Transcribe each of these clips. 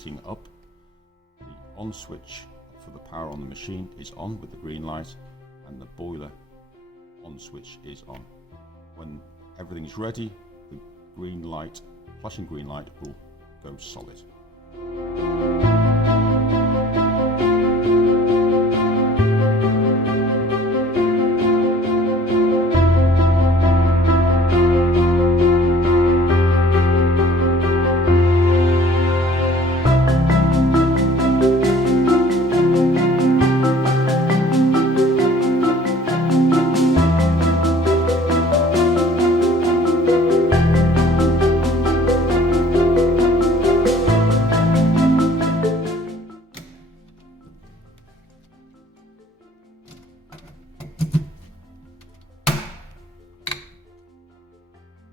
heating up. The on switch for the power on the machine is on with the green light, and the boiler on switch is on. When everything is ready, the green light, flashing green light, will go solid.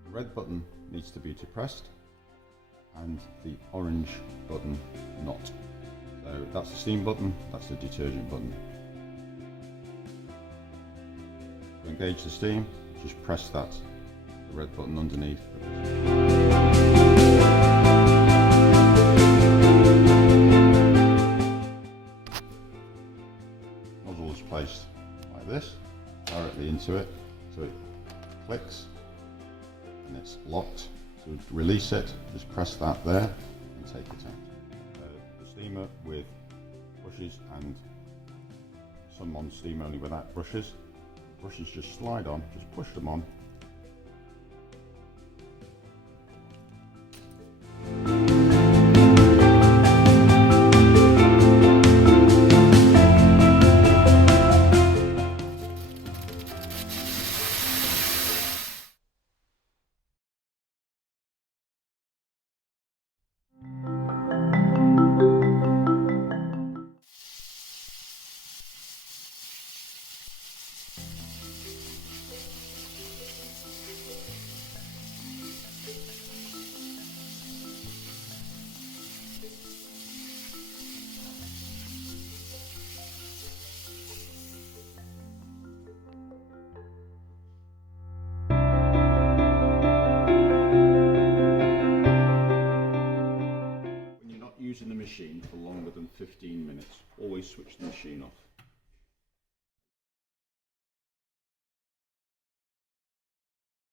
The red button needs to be depressed and the orange button not. So that's the steam button, that's the detergent button. To engage the steam, just press that, the red button underneath. Nozzle is placed like this, directly into it, so it clicks and it's locked. To release it, just press that there and take it out. The steamer with brushes and some on steam only without brushes. Brushes just slide on, just push them on. Using the machine for longer than 15 minutes, always switch the machine off.